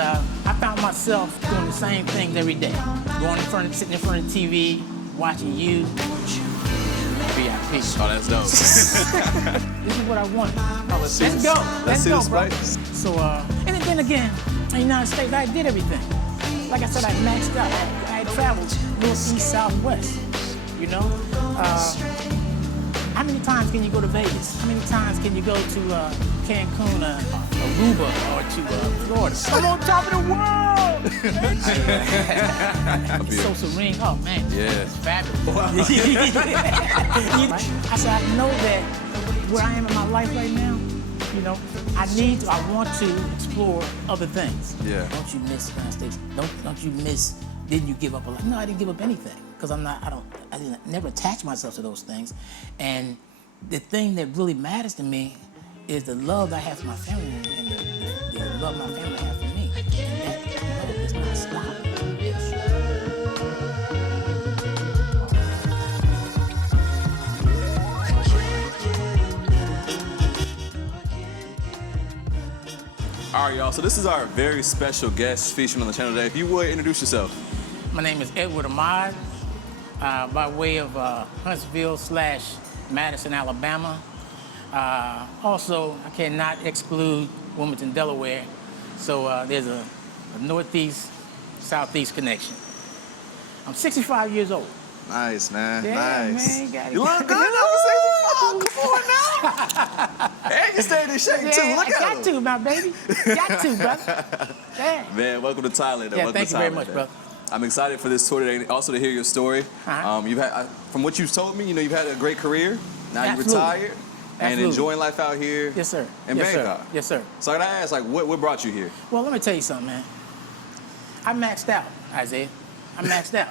I found myself doing the same things every day. Sitting in front of the TV, watching you. VIP. Oh, that's dope. This is what I want. Oh, let's go. Let's go, see bro. the So, and then again, in the United States, I did everything. Like I said, I maxed out. I had traveled north, east, south, west. You know? How many times can you go to Vegas? How many times can you go to Cancun, Aruba, or to Florida? I'm on top of the world! It's so serene. Oh, man. Yeah. It's fabulous. Wow. I said, I know that where I am in my life right now, you know, I want to explore other things. Yeah. Don't you miss the United States? Don't you miss, didn't you give up a lot? No, I didn't give up anything. Because I didn't never attach myself to those things. And the thing that really matters to me is the love I have for my family and the love my family has for me. And that love does not stop. All right, y'all, so this is our very special guest featuring on the channel today. If you would, introduce yourself. My name is Edward Ahmad, by way of Huntsville/Madison, Alabama. Also, I cannot exclude Wilmington, Delaware. So there's a northeast-southeast connection. I'm 65 years old. Nice, man. Yeah, nice. Man, got it. You look good over 65. Come on now. And you stayed in shape too. Look at got to, my baby. Got to, brother. Yeah. Man, welcome to Thailand. Yeah, thank you very much, brother. I'm excited for this tour today, also to hear your story. You've had, from what you've told me, you know, you've had a great career. Now you're retired and enjoying life out here. Yes, sir. In Bangkok. Yes, sir. So I gotta ask, like, what brought you here? Well, let me tell you something, man. I maxed out, Isaiah. I maxed out.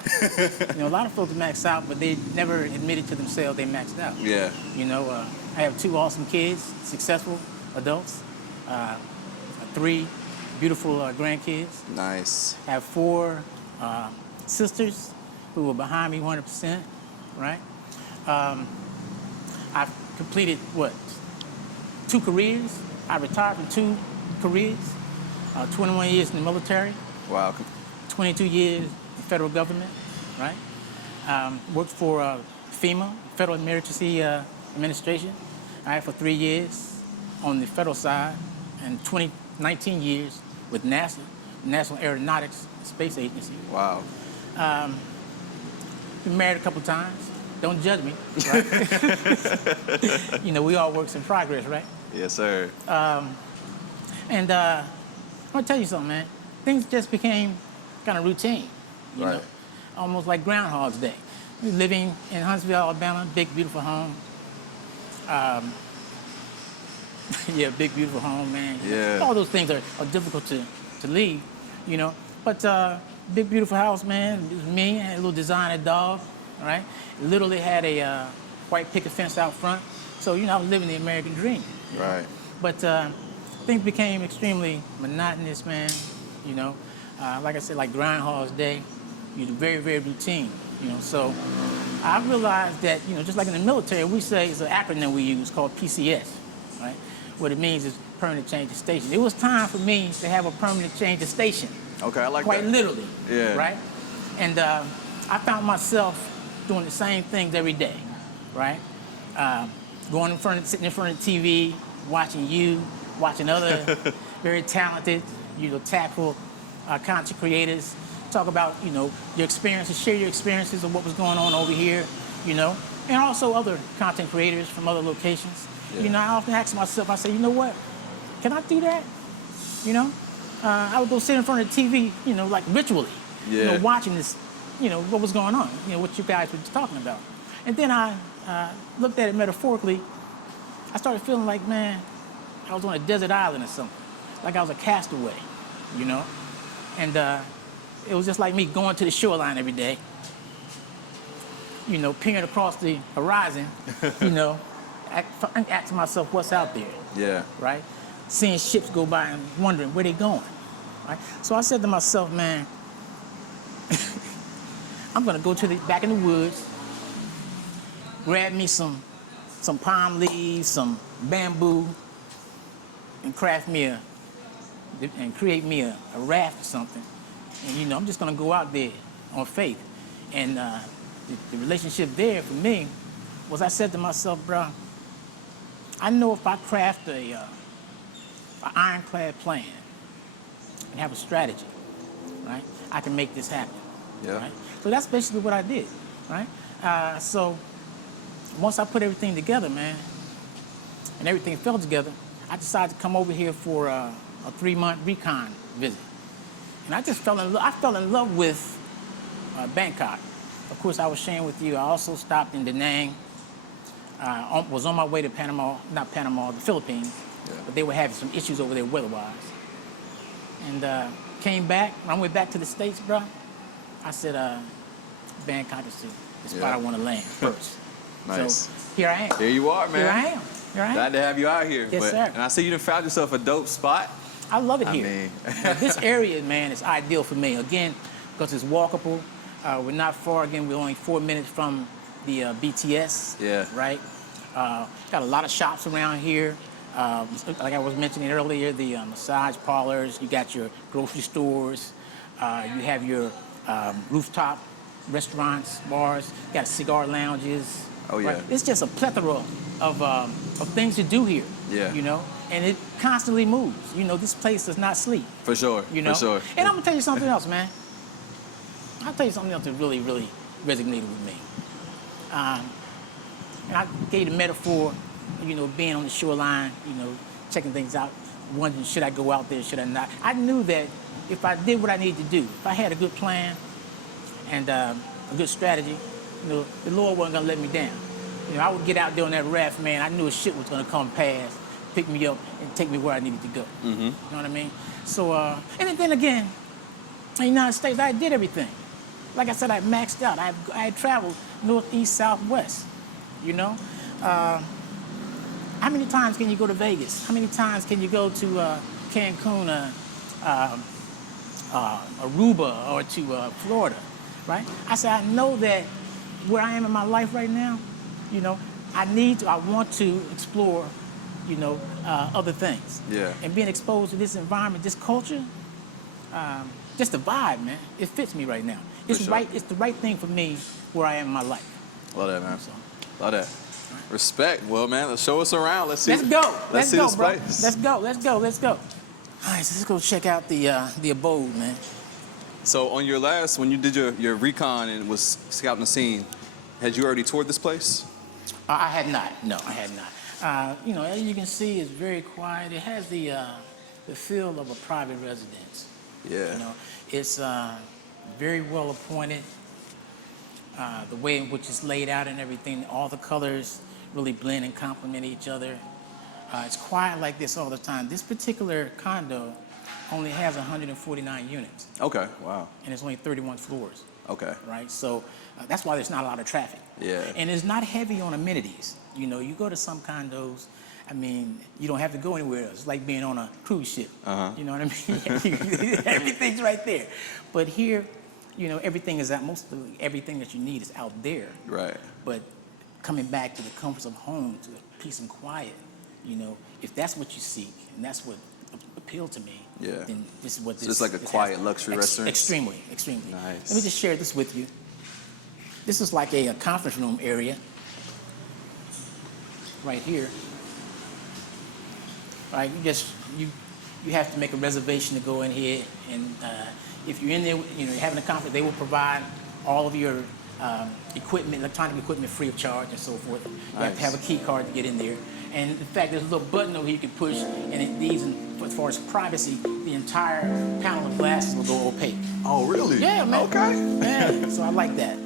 You know, a lot of folks max out, but they never admitted to themselves they maxed out. Yeah. You know, I have 2 awesome kids, successful adults, 3 beautiful grandkids. Nice. I have 4 sisters who are behind me 100%, right? I've completed, 2 careers. I retired from 2 careers, 21 years in the military. Wow. 22 years in the federal government, right? Worked for FEMA, Federal Emergency Administration, for 3 years on the federal side, and 19 years with NASA, National Aeronautics Space Agency. Wow. Been married a couple times. Don't judge me, right? You know, we all works in progress, right? Yes, sir. And I'm gonna tell you something, man. Things just became kind of routine, you know, almost like Groundhog's Day. We're living in Huntsville, Alabama, big, beautiful home. Yeah, big, beautiful home, man. Yeah. All those things are difficult to leave, you know. But big, beautiful house, man. It was me, I had a little designer dog, right? Literally had a white picket fence out front. So, you know, I was living the American dream. Right. But things became extremely monotonous, man, you know. Like I said, like Groundhog's Day, you know, very, very routine, you know. So I realized that, you know, just like in the military, we say it's an acronym we use called PCS, right? What it means is permanent change of station. It was time for me to have a permanent change of station. Okay, I like that. Quite literally, yeah. Right? And I found myself doing the same things every day, right? Sitting in front of the TV, watching you, watching other very talented, you know, tactful content creators talk about, you know, your experiences, share your experiences of what was going on over here, you know, and also other content creators from other locations. Yeah. You know, I often ask myself, I say, you know what, can I do that? You know, I would go sit in front of the TV, you know, like ritually, you know, watching this, you know, what was going on, you know, what you guys were talking about. And then I looked at it metaphorically. I started feeling like, man, I was on a desert island or something, like I was a castaway, you know? And it was just like me going to the shoreline every day, you know, peering across the horizon, you know, asking myself what's out there. Yeah. Right? Seeing ships go by and wondering where they're going, right? So I said to myself, man, I'm gonna go back in the woods, grab me some palm leaves, some bamboo, and craft me a and create me a raft or something. And, you know, I'm just going to go out there on faith. And the relationship there for me was I said to myself, bro, I know if I craft an ironclad plan and have a strategy, right, I can make this happen. Yeah. Right? So that's basically what I did, right? So once I put everything together, man, and everything fell together, I decided to come over here for a 3-month recon visit. And I just fell in love. I fell in love with Bangkok. Of course, I was sharing with you, I also stopped in Da Nang. Was on my way to Panama, not Panama, the Philippines. Yeah. But they were having some issues over there weather-wise. And came back. When I went back to the States, bro, I said, Bangkok is the spot I want to land first. Nice. So here I am. Here you are, man. Here I am. Here I am. Glad to have you out here. Yes, sir. And I see you done found yourself a dope spot. I love it I here. mean. This area, man, is ideal for me. Again, because it's walkable. We're not far. Again, we're only 4 minutes from the BTS. Yeah. Right? Got a lot of shops around here. Like I was mentioning earlier, the massage parlors. You got your grocery stores. You have your rooftop restaurants, bars. You got cigar lounges. Oh, yeah. Right? It's just a plethora of things to do here. Yeah. You know, and it constantly moves. You know, this place does not sleep. For sure. You know? For sure. And I'm gonna tell you something else, man. I'll tell you something else that really, really resonated with me. And I gave the metaphor, you know, being on the shoreline, you know, checking things out, wondering, should I go out there, should I not? I knew that if I did what I needed to do, if I had a good plan and a good strategy, you know, the Lord wasn't gonna let me down. You know, I would get out there on that raft, man, I knew a ship was gonna come past, pick me up, and take me where I needed to go. Mm-hmm. You know what I mean? So, and then again, in the United States, I did everything. Like I said, I maxed out. I had traveled north, east, south, west, you know? How many times can you go to Vegas? How many times can you go to Cancun, Aruba, or to Florida, right? I said, I know that where I am in my life right now, you know, I want to explore, you know, other things. Yeah. And being exposed to this environment, this culture, just the vibe, man, it fits me right now. It's sure. right. It's the right thing for me where I am in my life. Love that, man. So, Love that. Respect. Well, man, let's show us around. Let's see. let's go. Let's see go, this bro. place. Let's go. Let's go. Let's go. All right, so let's go check out the abode, man. So on your last, when you did your recon and was scouting the scene, had you already toured this place? I had not. No, I had not. You know, as you can see, it's very quiet. It has the feel of a private residence. Yeah. You know, it's very well appointed. The way in which it's laid out and everything, all the colors really blend and complement each other. It's quiet like this all the time. This particular condo only has 149 units. Okay. Wow. And it's only 31 floors. Okay. Right? So that's why there's not a lot of traffic. Yeah. And it's not heavy on amenities. You know, you go to some condos, I mean, you don't have to go anywhere else. It's like being on a cruise ship. Uh-huh. You know what I mean? Everything's right there. But here, you know, everything is mostly everything that you need is out there. Right. But coming back to the comforts of home, to the peace and quiet, you know, if that's what you seek and that's what appealed to me, Yeah. then this is what So it's like a quiet luxury restaurant? Extremely, extremely. Nice. Let me just share this with you. This is like a conference room area right here. Right, you have to make a reservation to go in here, and if you're in there, you know, you're having a conference, they will provide all of your equipment, electronic equipment, free of charge and so forth. You have to have a key card to get in there. And in fact, there's a little button over here you can push, and as far as privacy, the entire panel of glasses will go opaque. Oh, really? Yeah, man. Okay. Yeah, so I like that.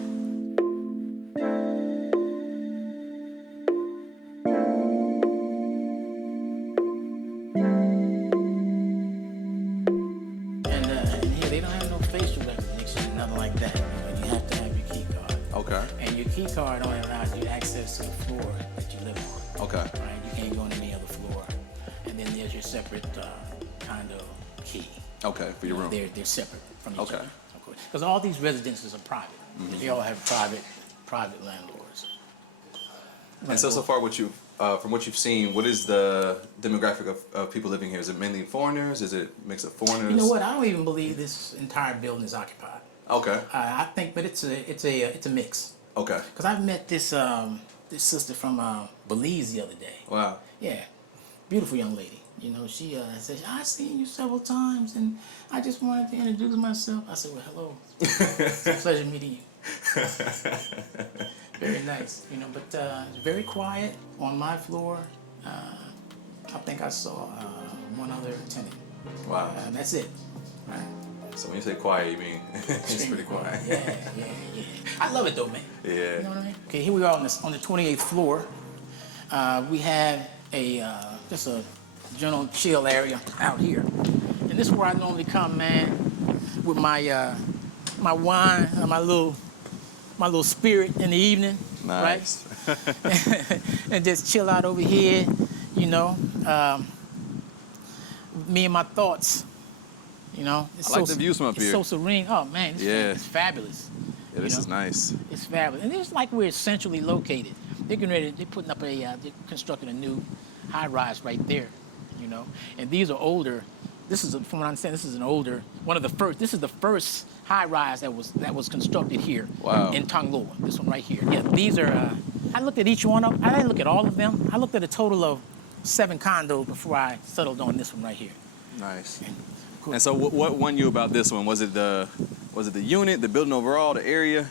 And here, they don't have no facial recognition, nothing like that. You know, you have to have your key card. Okay. And your key card only allows you access to the floor that you live on. Okay. Right? You can't go on any other floor. And then there's your separate condo key. Okay, for your room. They're separate from each Okay. other. Because all these residences are private. Mm-hmm. They all have private landlords. And so far what you from what you've seen, what is the demographic of people living here? Is it mainly foreigners? Is it a mix of foreigners? You know what? I don't even believe this entire building is occupied. Okay. I think, but it's a mix. Okay. Because I've met this this sister from Belize the other day. Wow. Yeah, beautiful young lady. You know, she said, I've seen you several times, and I just wanted to introduce myself. I said, well, hello. It's a pleasure meeting you. Very nice, you know, but very quiet on my floor. I think I saw one other tenant. Wow. That's it. Right. So when you say quiet, you mean it's pretty quiet. Yeah. I love it though, man. Yeah. You know what I mean? Okay, here we are on the 28th floor. We have just a general chill area out here, and this is where I normally come, man, with my my wine, my little spirit in the evening, nice. Right? And just chill out over here, you know. Me and my thoughts, you know. I like the views from up here. It's so serene. Oh man, it's fabulous. Yeah, this is nice. It's fabulous, and it's like we're centrally located. They're putting up they're constructing a new high-rise right there, you know. And these are older. This is, from what I'm saying, this is an older, one of the first. This is the first high-rise that was constructed here. Wow. In Tongloa. This one right here. Yeah, these are. I looked at each one of them. I didn't look at all of them. I looked at a total of 7 condos before I settled on this one right here. Nice. Cool. And so, what won you about this one? Was it the unit, the building overall, the area?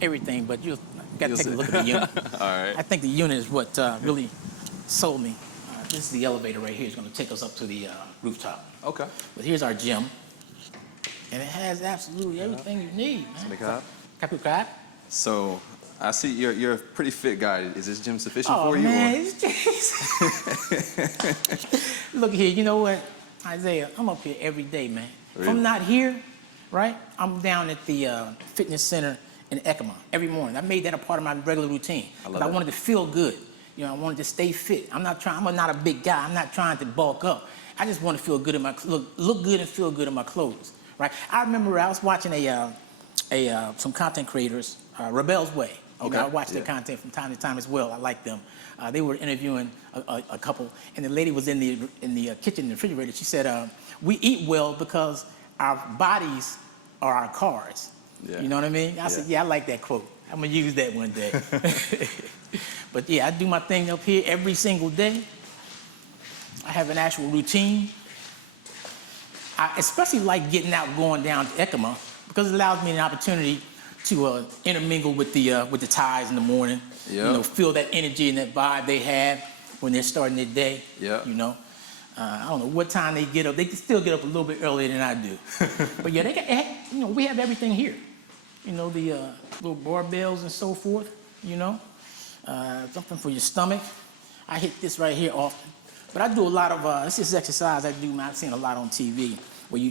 Everything, but you got to take a look at the unit. All right. I think the unit is what really sold me. This is the elevator right here. It's going to take us up to the rooftop. Okay. But here's our gym, and it has absolutely everything you need, man. Kapukad. So, I see you're a pretty fit guy. Is this gym sufficient for you? Man, look here, you know what, Isaiah? I'm up here every day, man. Really? If I'm not here, right, I'm down at the fitness center in Ekima every morning. I made that a part of my regular routine. I wanted to feel good. You know, I wanted to stay fit. I'm not a big guy. I'm not trying to bulk up. I just want to feel good in my look good and feel good in my clothes, right? I remember I was watching some content creators, Rebel's Way. You know, I watch their content from time to time as well. I like them. They were interviewing a couple, and the lady was in the kitchen, in the refrigerator. She said, "We eat well because our bodies are our cars." Yeah. You know what I mean? I said, "Yeah, I like that quote. I'm gonna use that one day." But yeah, I do my thing up here every single day. I have an actual routine. I especially like getting out, going down to Ekima, because it allows me an opportunity to intermingle with the Thais in the morning. Yep. You know, feel that energy and that vibe they have when they're starting their day. Yep. You know, I don't know what time they get up. They can still get up a little bit earlier than I do. But yeah, you know, we have everything here. You know, the little barbells and so forth. You know, something for your stomach. I hit this right here often. But I do a lot of it's just exercise I do. I've seen a lot on TV where you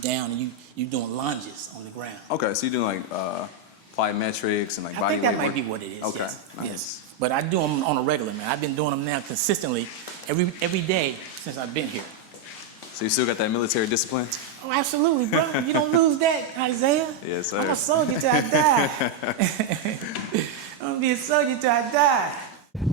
down and you doing lunges on the ground. Okay, so you're doing like plyometrics and like body weight. I think that might be what it is. Okay, yes. Nice. Yes. But I do them on a regular, man. I've been doing them now consistently every day since I've been here. So you still got that military discipline? Oh, absolutely, bro. You don't lose that, Isaiah. Yes, sir. I'm a soldier till I die. I'm gonna be a soldier till I die.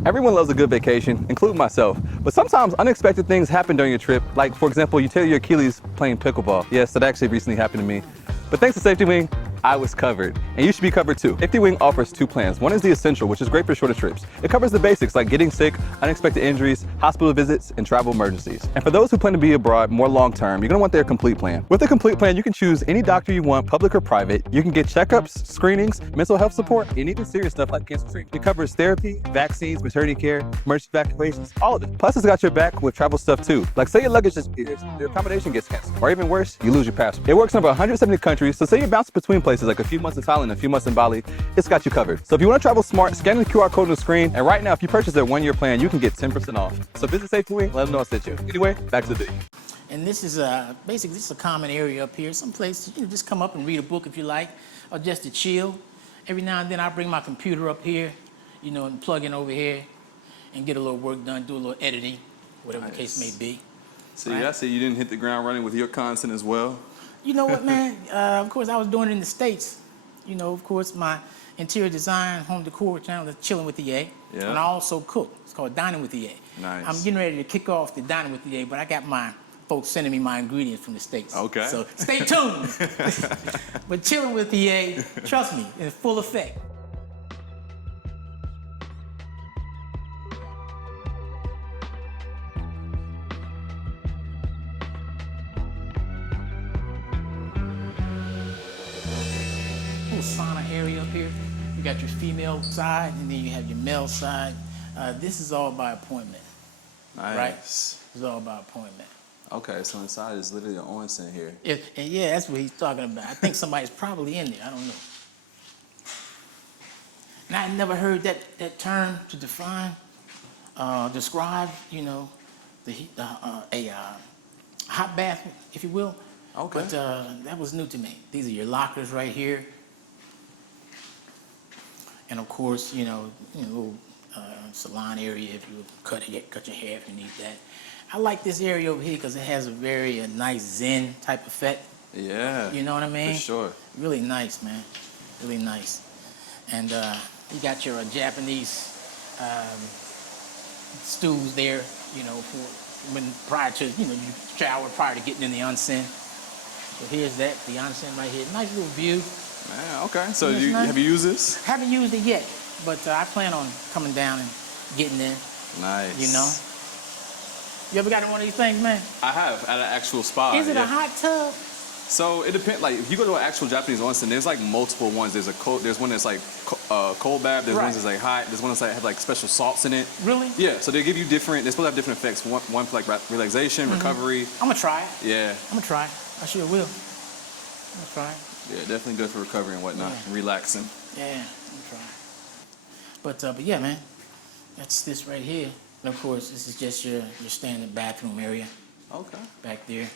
Everyone loves a good vacation, including myself. But sometimes unexpected things happen during your trip. Like, for example, you tear your Achilles playing pickleball. Yes, that actually recently happened to me. But thanks to Safety Wing, I was covered. And you should be covered too. Safety Wing offers 2 plans. One is the Essential, which is great for shorter trips. It covers the basics like getting sick, unexpected injuries, hospital visits, and travel emergencies. And for those who plan to be abroad more long term, you're gonna want their Complete plan. With the Complete plan, you can choose any doctor you want, public or private. You can get checkups, screenings, mental health support, and even serious stuff like cancer treatment. It covers therapy, vaccines, maternity care, emergency evacuations, all of it. Plus, it's got your back with travel stuff too. Like say your luggage disappears, your accommodation gets canceled, or even worse, you lose your passport. It works in over 170 countries, so say you're bouncing between places like a few months in Thailand, a few months in Bali, it's got you covered. So if you want to travel smart, scan the QR code on the screen, and right now, if you purchase their 1-year plan, you can get 10% off. So visit Safety Wing, let them know I sent you. Anyway, back to the video. And this is basically this is a common area up here. Some places you can just come up and read a book if you like, or just to chill. Every now and then I bring my computer up here, you know, and plug in over here, and get a little work done, do a little editing, whatever the case may be. So right? I see you didn't hit the ground running with your content as well. You know what, man? Of course, I was doing it in the States. you know, of course, my interior design, home decor channel is Chilling with the A. Yeah. And I also cook. It's called Dining with the A. Nice. I'm getting ready to kick off the Dining with the A, but I got my folks sending me my ingredients from the States. Okay. So stay tuned. But Chilling with the A, trust me, in full effect. Sauna area up here. You got your female side, and then you have your male side. This is all by appointment. Nice. Right? It's all by appointment. Okay, so inside is literally an onsen here. And yeah, that's what he's talking about. I think somebody's probably in there. I don't know. Now, I never heard that term to describe, you know, a hot bath, if you will. Okay. But that was new to me. These are your lockers right here. And of course, you know little salon area if you cut your hair if you need that. I like this area over here because it has a very nice zen type effect. Yeah. You know what I mean? For sure. Really nice, man. Really nice. And you got your Japanese stools there, you know, for prior to, you know, you shower prior to getting in the onsen. So here's the onsen right here. Nice little view. Man, okay. So Nice. have you used this? Haven't used it yet, but I plan on coming down and getting in. Nice. You know? You ever got in one of these things, man? I have at an actual spa. Is it a hot tub? So it depends. Like if you go to an actual Japanese onsen, there's like multiple ones. There's one that's like cold bath. There's ones that's like hot. There's one that's like have like special salts in it. Really? Yeah. So they give you different. They're supposed to have different effects. One for like relaxation, recovery. I'm gonna try it. Yeah. I'm gonna try it. I sure will. I'm gonna try it. Yeah, definitely good for recovery and whatnot, Yeah. relaxing. Yeah, I'm gonna try it. But yeah, man, that's this right here. And of course, this is just your standard bathroom area Okay. back there.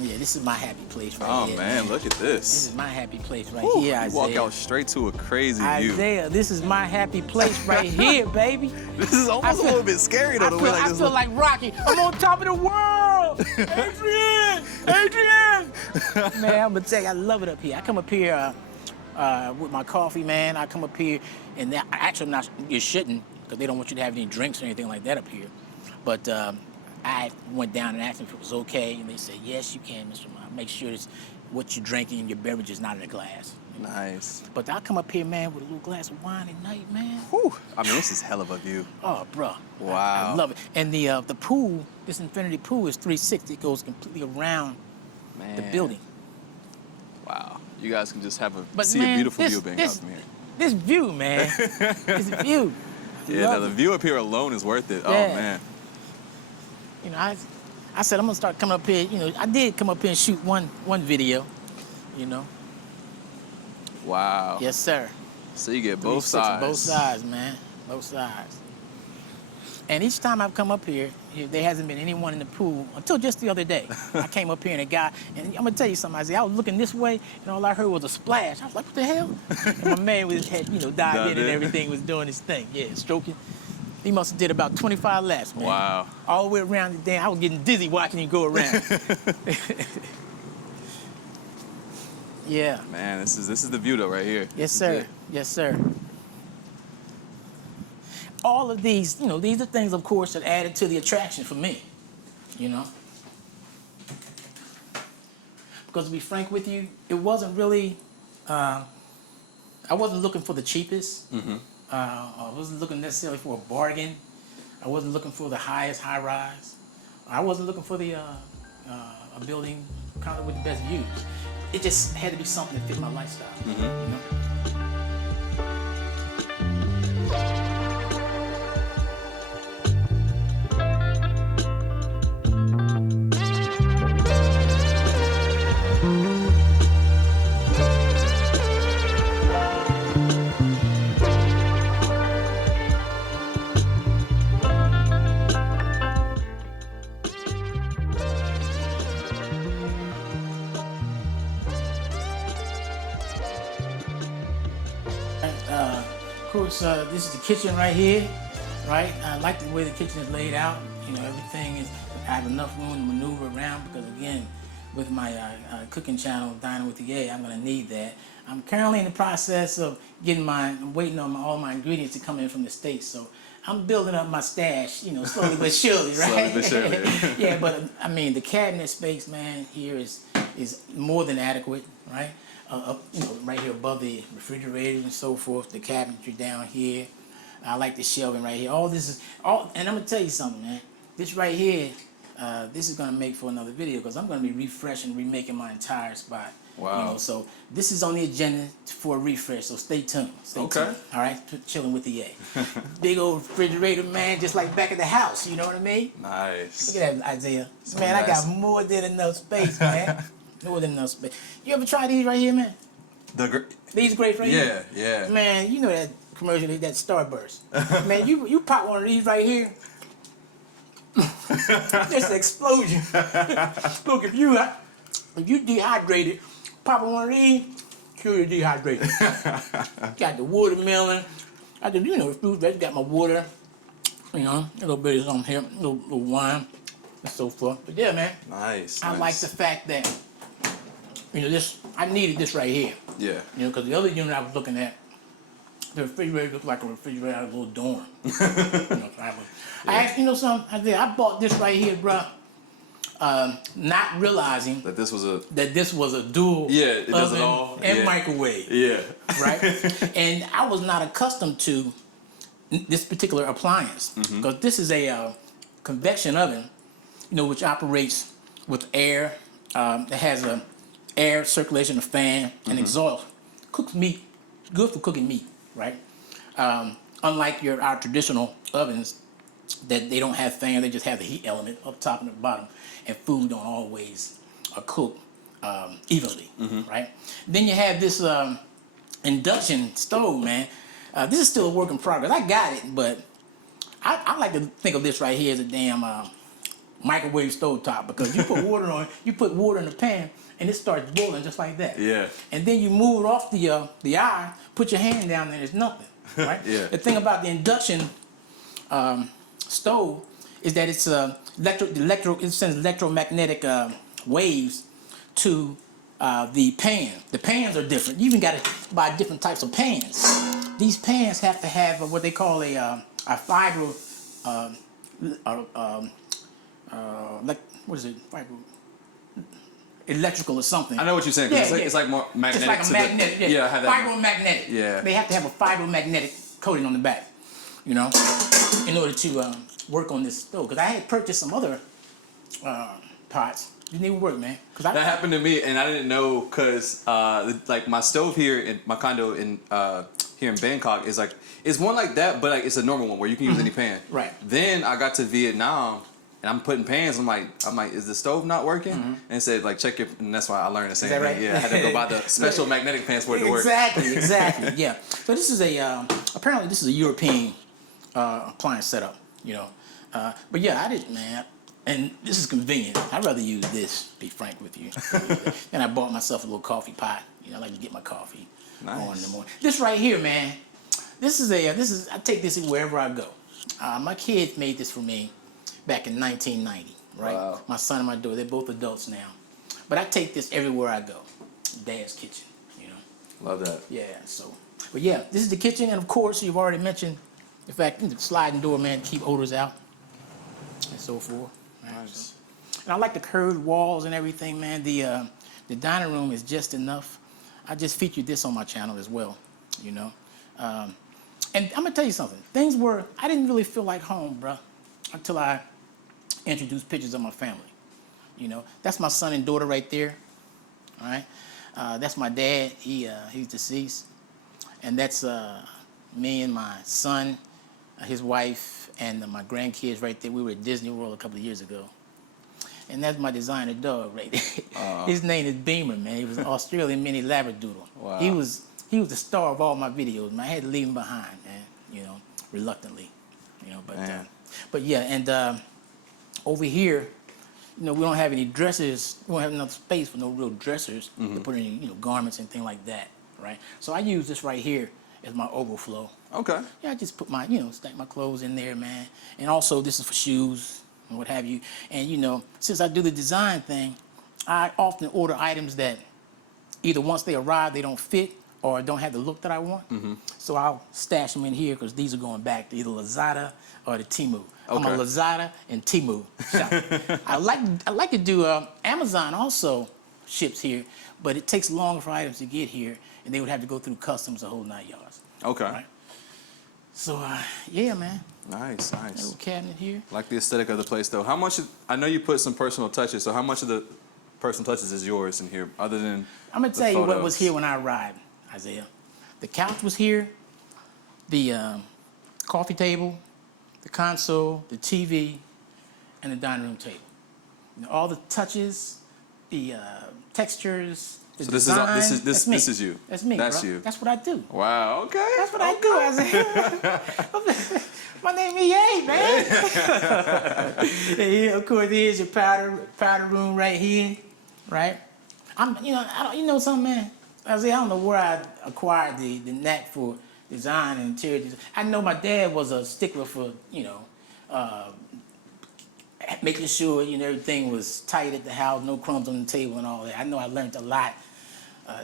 Yeah, this is my happy place right Oh here. man, look at This this. is my happy place right Whew, here, you Isaiah. walk out straight to a crazy view. Isaiah, this is my happy place right here, baby. This is almost a little bit scary though. I feel like Rocky. I'm on top of the world. Adrian. Man, I'm gonna tell you, I love it up here. I come up here with my coffee, man. I come up here, and actually, you shouldn't, because they don't want you to have any drinks or anything like that up here. But I went down and asked them if it was okay, and they said, yes, you can, Mr. Ma. Make sure it's what you're drinking and your beverage is not in a glass. nice. But I come up here, man, with a little glass of wine at night, man. Whew. I mean, this is hell of a view. Oh, bro. Wow. I love it. And the pool, this infinity pool is 360. It goes completely around Man. the building. Wow. You guys can just have But see man, a beautiful this, view being this, out from here. This view, man. This view. Yeah, Love now the it. view up here alone is worth it. Yeah. Oh man. You know, I said I'm gonna start coming up here. You know, I did come up here and shoot one video. You know. Wow. Yes, sir. So you get both 360, sides. Both sides, man. Both sides. And each time I've come up here, there hasn't been anyone in the pool until just the other day. I came up here and a guy, and I'm gonna tell you something, Isaiah. I was looking this way, and all I heard was a splash. I was like, what the hell? And my man had, dived in and everything, was doing his thing. Yeah, stroking. He must have did about 25 laps, man. Wow. All the way around the damn. I was getting dizzy watching him go around. Yeah. Man, this is the view though right here. Yes, This is sir. it. Yes, sir. All of these, these are things, of course, that added to the attraction for me, Because to be frank with you, it wasn't really, I wasn't looking for the cheapest. Mm-hmm. I wasn't looking necessarily for a bargain. I wasn't looking for the highest high rise. I wasn't looking for the a building kind of with the best views. It just had to be something that fit my lifestyle, Of course, this is the kitchen right here, right? I like the way the kitchen is laid out. Everything is, I have enough room to maneuver around because again, with my cooking channel, Dining with the A. I'm gonna need that. I'm currently in the process of I'm waiting on all my ingredients to come in from the States. So I'm building up my stash, you know, slowly but surely, right? Slowly but surely. Yeah, but I mean, the cabinet space, man, here is more than adequate, right? Up, you know, right here above the refrigerator and so forth. The cabinetry down here. I like the shelving right here. All this is and I'm gonna tell you something, man. This right here, this is gonna make for another video because I'm gonna be refreshing, remaking my entire spot. Wow. You know, so this is on the agenda for a refresh. So stay tuned. Stay tuned. All right, chilling with the A. Big old refrigerator, man, just like back at the house. You know what I mean? Nice. Look at that, Isaiah. So man, nice. I got more than enough space, man. More than enough space. You ever try these right here, man? These grapes right here? Yeah. Man, you know that commercial, that Starburst. Man, you pop one of these right here. There's an explosion. Look, if you dehydrated, pop one of these, sure you're dehydrated. Got the watermelon. I do, you know, the fruit veg, got my water. You know, a little bit of something here, a little wine, and so forth. But yeah, man. Nice. I like the fact that, you know, I needed this right here. Yeah. You know, because the other unit I was looking at, the refrigerator looked like a refrigerator out of a little dorm. You know, I actually, you know something? I bought this right here, bruh, not realizing That this was a dual it does it oven all. and microwave. Yeah. Right? And I was not accustomed to this particular appliance because this is a convection oven, you know, which operates with air. It has a air circulation, a fan, and exhaust. Cooks meat, good for cooking meat, right? Unlike our traditional ovens, that they don't have fan, they just have the heat element up top and the bottom, and food don't always cook evenly, right? Then you have this induction stove, man. This is still a work in progress. I got it, but I like to think of this right here as a damn microwave stove top because you put water on, you put water in the pan, and it starts boiling just like that. Yeah. And then you move it off the eye, put your hand down there, there's nothing, right? Yeah. The thing about the induction stove is that it's it sends electromagnetic waves to the pan. The pans are different. You even got to buy different types of pans. These pans have to have what they call a fiber, what is it? Fiber, electrical or something. I know what you're saying. 'Cause it's like more magnetic. It's like a magnetic. Yeah, I have that. Fibromagnetic. Yeah. They have to have a fibromagnetic coating on the back, you know, in order to work on this stove. Because I had purchased some other pots. Didn't even work, man. That happened to me, and I didn't know because like my stove here in my condo in here in Bangkok is it's one like that, but like it's a normal one where you can use any pan. Right. Then I got to Vietnam. And I'm putting pans. I'm like, is the stove not working? And it said like check your. And that's why I learned the same thing. Right? Yeah, I had to go buy the special magnetic pans for it to work. Exactly. Yeah. So this is apparently this is a European appliance setup. You know, but yeah, I didn't, man. And this is convenient. I'd rather use this. Be frank with you. And I bought myself a little coffee pot. You know, I like to get my coffee on in the morning. This right here, man. This is I take this wherever I go. My kids made this for me back in 1990, right? Wow. My son and my daughter, they're both adults now. But I take this everywhere I go. Dad's kitchen, you know. Love that. Yeah, so. But yeah, this is the kitchen, and of course, you've already mentioned the fact the sliding door, man, to keep odors out, and so forth. Right? Nice. So, and I like the curved walls and everything, man. The dining room is just enough. I just featured this on my channel as well, you know. And I'm gonna tell you something. I didn't really feel like home, bruh, until I introduced pictures of my family. You know, that's my son and daughter right there. All right, that's my dad. He's deceased, and that's me and my son, his wife, and my grandkids right there. We were at Disney World a couple of years ago, and that's my designer dog right there. His name is Beamer, man. He was an Australian mini Labradoodle. Wow. He was the star of all my videos, man. I had to leave him behind, man. You know, reluctantly. You know, but yeah, and over here, you know, we don't have any dressers. We don't have enough space for no real dressers to put any, you know, garments and things like that, right? So I use this right here as my overflow. Okay. Yeah, I just put stack my clothes in there, man. And also, this is for shoes and what have you. And, you know, since I do the design thing, I often order items that either once they arrive, they don't fit or don't have the look that I want. So I'll stash them in here because these are going back to either Lazada or the Temu. I'm a Okay. Lazada and Temu shop. I like to do Amazon also ships here, but it takes longer for items to get here, and they would have to go through customs the whole 9 yards. Okay. Right? So yeah, man. Nice, nice. Little cabinet here. Like the aesthetic of the place, though. How much? I know you put some personal touches. So how much of the personal touches is yours in here, other than? I'm gonna tell you what photos? was here when I arrived, Isaiah. The couch was here, the coffee table, the console, the TV, and the dining room table. You know, all the touches, the textures, the So design. this is you. That's me. That's bro. you. That's what I do. Wow. Okay. That's what I do, Isaiah. My name is EA, man. And here, of course, here's your powder room right here, right? I don't something, man. Isaiah, I don't know where I acquired the knack for design and interior design. I know my dad was a stickler for, making sure, everything was tight at the house, no crumbs on the table and all that. I know I learned a lot.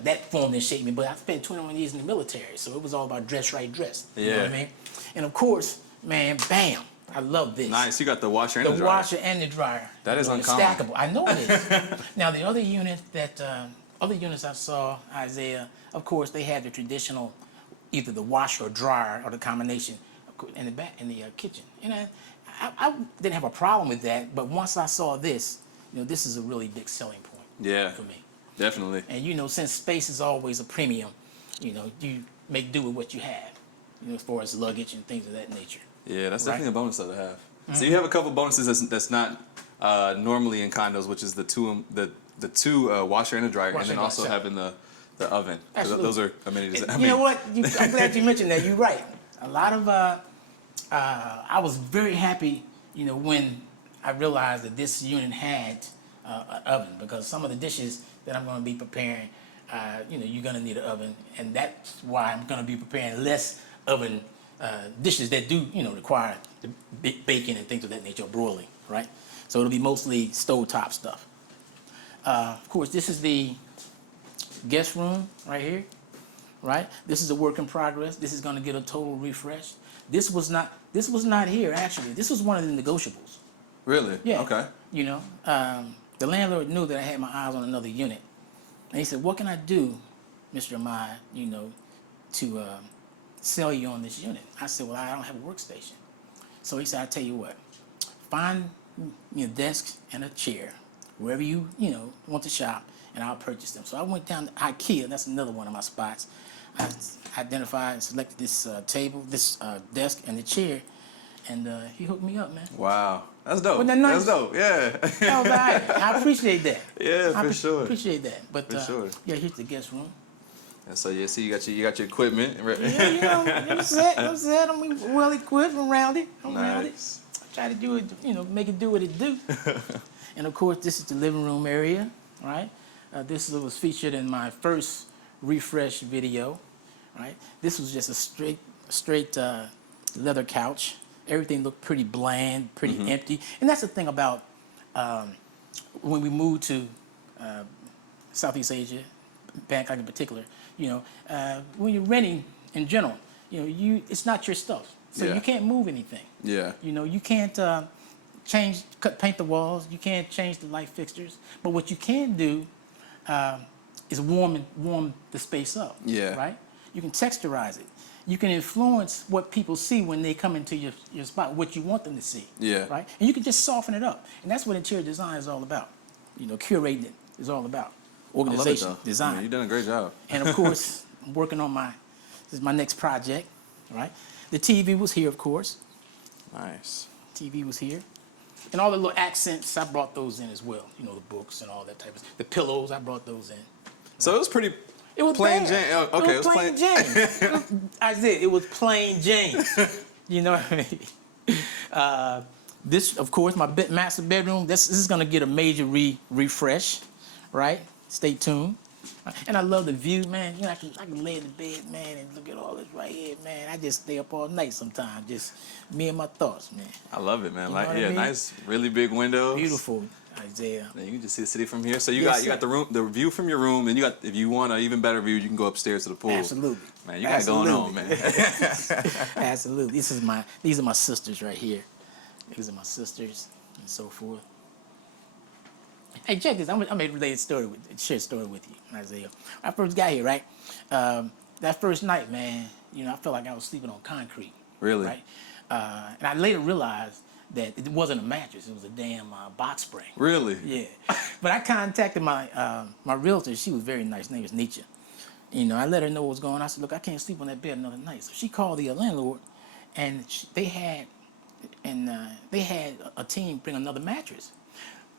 That formed and shaped me, but I spent 21 years in the military, so it was all about dress right, dress. You know what I mean? And of course, man, bam, I love this. Nice. You got the washer and the dryer. The washer and the dryer. That is it's uncommon. stackable. I know it is. Now the other unit other units I saw, Isaiah, of course, they had the traditional, either the washer or dryer or the combination in the back in the kitchen. I didn't have a problem with that, but once I saw this, this is a really big selling point. Yeah. For me. Definitely. And since space is always a premium, you make do with what you have, as far as luggage and things of that nature. Yeah, that's Right? definitely a bonus though to have. So you have a couple bonuses that's not normally in condos, which is the two washer and a dryer, Washer and then and also dryer. having the oven. Absolutely. Those are amenities. You know what? I'm glad you mentioned that. You're right. A lot of I was very happy, when I realized that this unit had an oven, because some of the dishes that I'm going to be preparing, you're going to need an oven, and that's why I'm going to be preparing less oven dishes that do, require the bacon and things of that nature, or broiling, right? So it'll be mostly stovetop stuff. Of course, this is the guest room right here, right? This is a work in progress. This is going to get a total refresh. This was not here, actually. This was one of the negotiables. Really? Yeah. Okay. The landlord knew that I had my eyes on another unit. And he said, what can I do, Mr. Amaya, to sell you on this unit? I said, well, I don't have a workstation. So he said, I'll tell you what, find me a desk and a chair, wherever you want to shop, and I'll purchase them. So I went down to IKEA, that's another one of my spots. I identified and selected this table, this desk, and the chair, and he hooked me up, man. Wow. That's dope. Wasn't that nice? That's dope. Yeah. That was all right. I appreciate that. Yeah, I for sure. appreciate that. But For sure. yeah, here's the guest room. And so see you got your equipment. Yeah, I'm set. I'm well equipped and rounded. I'm rounded. Nice. I try to do it, make it do what it do. And of course, this is the living room area, right? This was featured in my first refresh video, right? This was just a straight leather couch. Everything looked pretty bland, pretty empty. And that's the thing about when we moved to Southeast Asia, Bangkok in particular, when you're renting in general, it's not your stuff. So Yeah. you can't move anything. Yeah. You can't paint the walls. You can't change the light fixtures. But what you can do is warm the space up. Yeah. Right? You can texturize it. You can influence what people see when they come into your spot, what you want them to see. Yeah. Right? And you can just soften it up. And that's what interior design is all about. Curating it is all about. Organization, I love it, though. design. Yeah, you've done a great job. And of course, I'm working on this is my next project, right? The TV was here, of course. Nice. TV was here. And all the little accents, I brought those in as well. The books and all that type of stuff. The pillows, I brought those in. So it was pretty It was plain bad. Jane. Oh, okay, it was plain Jane. I said it was plain Jane. You know what I mean? This, of course, my master bedroom. This is gonna get a major refresh, right? Stay tuned. And I love the view, man. I can lay in the bed, man, and look at all this right here, man. I just stay up all night sometimes, just me and my thoughts, man. I love it, man. You know Like, what I yeah, mean? nice, really big windows. Beautiful. Isaiah. Man, you can just see the city from here. So you Yes, got the view from your room, and you got, if you want an even better view, you can go upstairs to the pool. Absolutely. Man, you got it going on, man. Absolutely. These are my sisters right here. These are my sisters and so forth. Hey, check this. I'm gonna share a story with you, Isaiah. When I first got here, right? That first night, man, I felt like I was sleeping on concrete. Really? Right? And I later realized that it wasn't a mattress; it was a damn box spring. Really? Yeah. But I contacted my my realtor. She was very nice. Her name was Nietzsche. I let her know what was going on. I said, look, I can't sleep on that bed another night. So she called the landlord, and they had a team bring another mattress.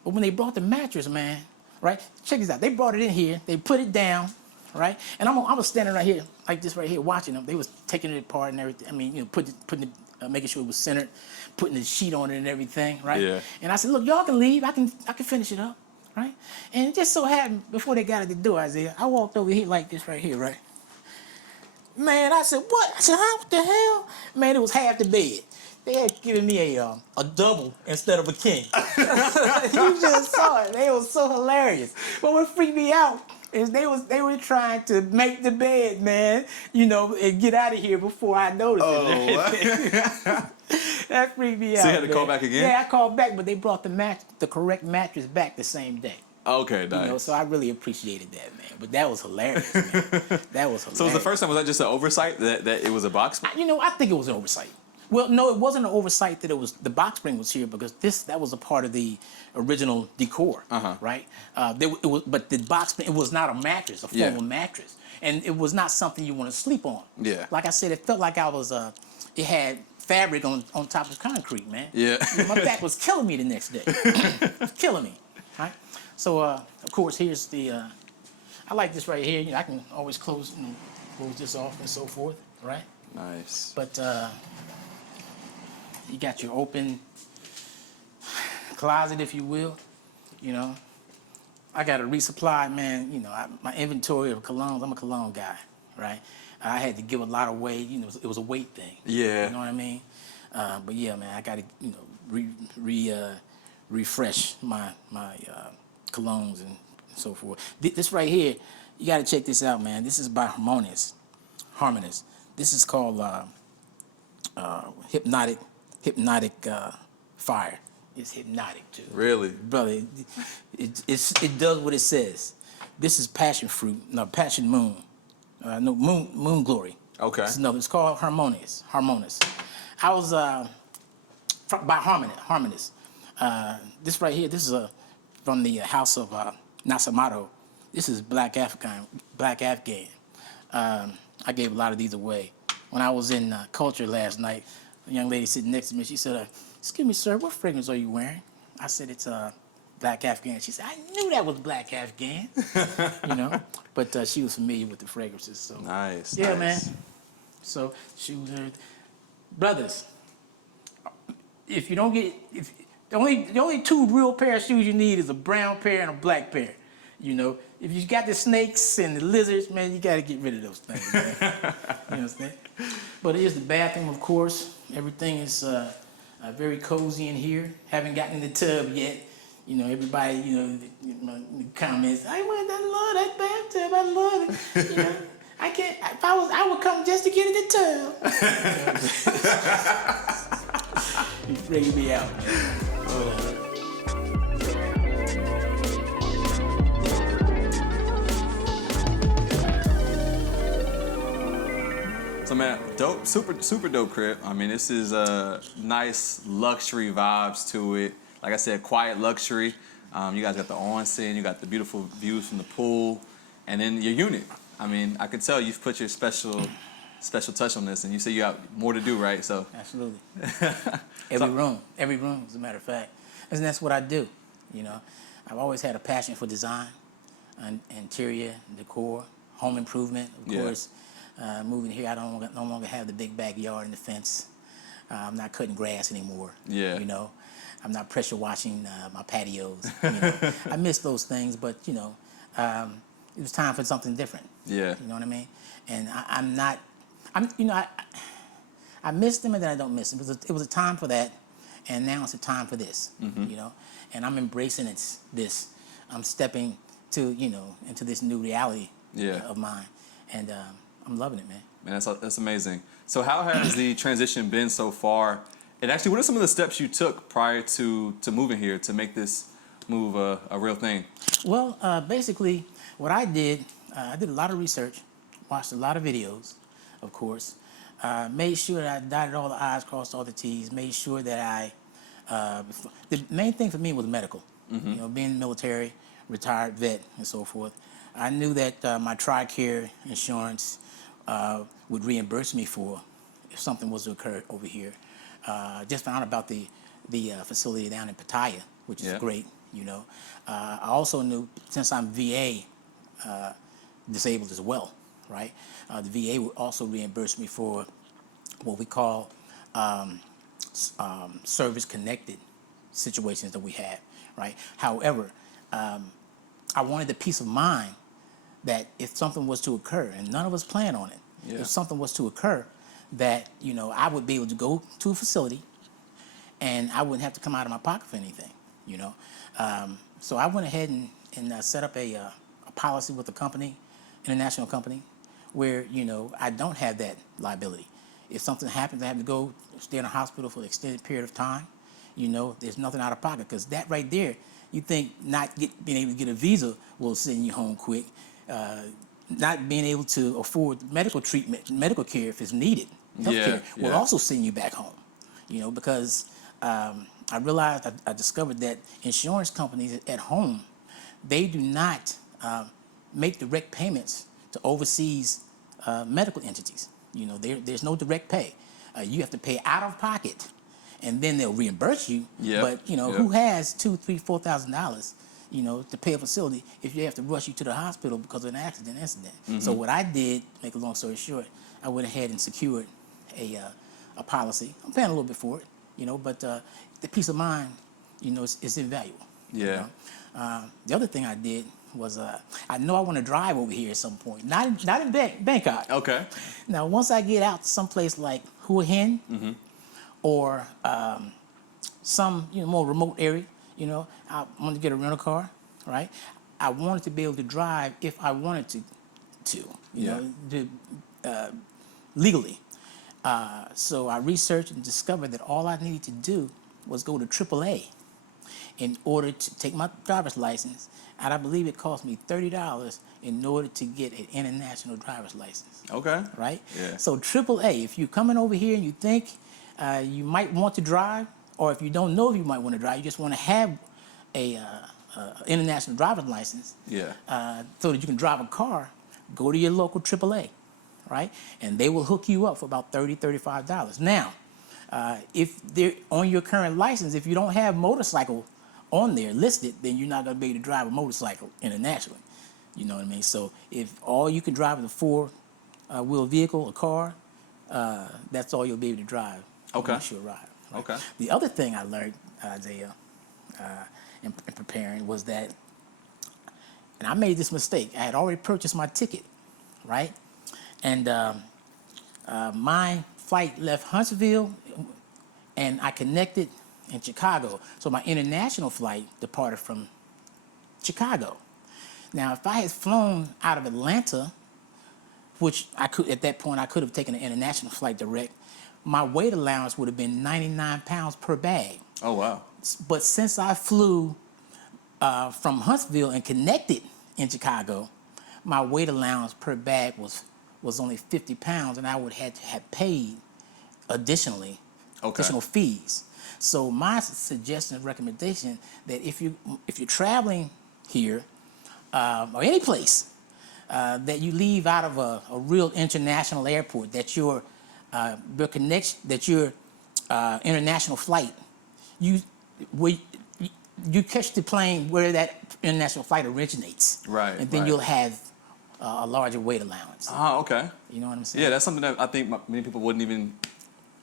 But when they brought the mattress, man, right? Check this out. They brought it in here. They put it down, right? And I was standing right here, like this right here, watching them. They was taking it apart and everything. I mean, putting it, making sure it was centered, putting the sheet on it and everything, right? Yeah. And I said, look, y'all can leave. I can finish it up, right? And it just so happened before they got at the door, Isaiah, I walked over here like this right here, right? Man, I said, what? I said, what the hell? Man, it was half the bed. They had given me a double instead of a king. You just saw it. They was so hilarious. But what freaked me out is they were trying to make the bed, man, and get out of here before I noticed it. That freaked me out. So you had to man. call back again? Yeah, I called back, but they brought the correct mattress back the same day. Okay, nice. So I really appreciated that, man. But that was hilarious, man. That was hilarious. So was the first time, was that just an oversight that it was a box? I think it was an oversight. Well, no, it wasn't an oversight that the box spring was here because that was a part of the original decor, right? But the box spring, it was not a mattress, a formal mattress, and it was not something you want to sleep on. Yeah. Like I said, it felt like it had fabric on top of concrete, man. Yeah. My back was killing me the next day. It was killing me, right? So of course, here's the. I like this right here. I can always close this off and so forth, right? Nice. But you got your open closet, if you will. I got to resupply, man. My inventory of colognes. I'm a cologne guy, right? I had to give a lot away. It was a weight thing. Yeah. You know what I mean? But yeah, man, I got to refresh my colognes and so forth. This right here, you got to check this out, man. This is by Harmonious. This is called Hypnotic Fire. It's hypnotic too. Really? Brother, it does what it says. This is passion moon. Moon glory. Okay. It's called Harmonious. I was by Harmonious. This right here, this is from the house of Nasamato. This is Black Afghan. I gave a lot of these away. When I was in Culture last night, a young lady sitting next to me, she said, excuse me, sir, what fragrance are you wearing? I said, it's Black Afghan. She said, I knew that was Black Afghan. But she was familiar with the fragrances. So Nice. yeah, nice. man. So brothers, if you don't get, the only two real pair of shoes you need is a brown pair and a black pair. If you got the snakes and the lizards, man, you got to get rid of those things, man. You understand? But here's the bathroom, of course. Everything is very cozy in here. Haven't gotten in the tub yet. Everybody, in the comments, I love that bathtub. I love it. I can't. If I would come just to get in the tub. You freaking me out, man. So man, dope, super dope crib. I mean, this is nice luxury vibes to it. Like I said, quiet luxury. You guys got the onsen, you got the beautiful views from the pool, and then your unit. I mean, I could tell you've put your special touch on this, and you say you have more to do, right? So absolutely. Every room, as a matter of fact, and that's what I do. I've always had a passion for design, and interior, decor, home improvement, of course. Moving here, I no longer have the big backyard and the fence. I'm not cutting grass anymore. Yeah. I'm not pressure washing my patios. I miss those things, but it was time for something different. Yeah. You know what I mean? And I miss them and then I don't miss them. It was a time for that, and now it's the time for this, you know, and I'm embracing this. I'm stepping to, you know, into this new reality of mine, and I'm loving it, man. Man, that's amazing. So how has the transition been so far? And actually, what are some of the steps you took prior to moving here to make this move a real thing? Well, basically, what I did a lot of research, watched a lot of videos, of course, made sure that I dotted all the I's, crossed all the T's, made sure that the main thing for me was medical. You know, being military, retired vet, and so forth. I knew that my TRICARE insurance would reimburse me for if something was to occur over here. Just found out about the facility down in Pattaya, which is great, you know. I also knew, since I'm VA disabled as well, right? The VA would also reimburse me for what we call service-connected situations that we have, right? However, I wanted the peace of mind that if something was to occur, and none of us plan on it, if something was to occur, that, you know, I would be able to go to a facility and I wouldn't have to come out of my pocket for anything, you know. So I went ahead and set up a policy with a company, international company, where, you know, I don't have that liability. If something happens, I have to go stay in a hospital for an extended period of time, you know, there's nothing out of pocket, because that right there, you think not being able to get a visa will send you home quick. Not being able to afford medical treatment, medical care if it's needed, healthcare will also send you back home. You know, because I realized, I discovered that insurance companies at home, they do not make direct payments to overseas medical entities. You know, there's no direct pay. You have to pay out of pocket, and then they'll reimburse you. But you know, who has $2,000, $3,000, $4,000? You know, to pay a facility if they have to rush you to the hospital because of an incident. So what I did, make a long story short, I went ahead and secured a policy. I'm paying a little bit for it, you know, but the peace of mind, you know, is invaluable. You know? The other thing I did was I know I want to drive over here at some point. Not in Bangkok. Okay. Now, once I get out to someplace like Hua Hin or some, you know, more remote area, you know, I wanted to get a rental car, right? I wanted to be able to drive if I wanted to you know, legally. So I researched and discovered that all I needed to do was go to AAA in order to take my driver's license, and I believe it cost me $30 in order to get an international driver's license. Okay. Right? Yeah. So AAA, if you're coming over here and you think you might want to drive, or if you don't know if you might want to drive, you just want to have a international driver's license, so that you can drive a car, go to your local AAA, right? And they will hook you up for about $30, $35. Now, if they're on your current license, if you don't have motorcycle on there listed, then you're not going to be able to drive a motorcycle internationally. You know what I mean? So if all you can drive is a four-wheel vehicle, a car, that's all you'll be able to drive. Okay. Once you arrive. Right? Okay. The other thing I learned, Isaiah, in preparing was that, and I made this mistake. I had already purchased my ticket, right? And my flight left Huntsville, and I connected in Chicago. So my international flight departed from Chicago. Now, if I had flown out of Atlanta, which I could, at that point, I could have taken an international flight direct, my weight allowance would have been 99 pounds per bag. Oh, wow. But since I flew from Huntsville and connected in Chicago, my weight allowance per bag was only 50 pounds, and I would have to have paid additional fees. So my suggestion and recommendation that if you're traveling here or any place that you leave out of a real international airport, that your connection, that your international flight, you catch the plane where that international flight originates, right? And then you'll have a larger weight allowance. Oh, okay. You know what I'm saying? Yeah, that's something that I think many people wouldn't even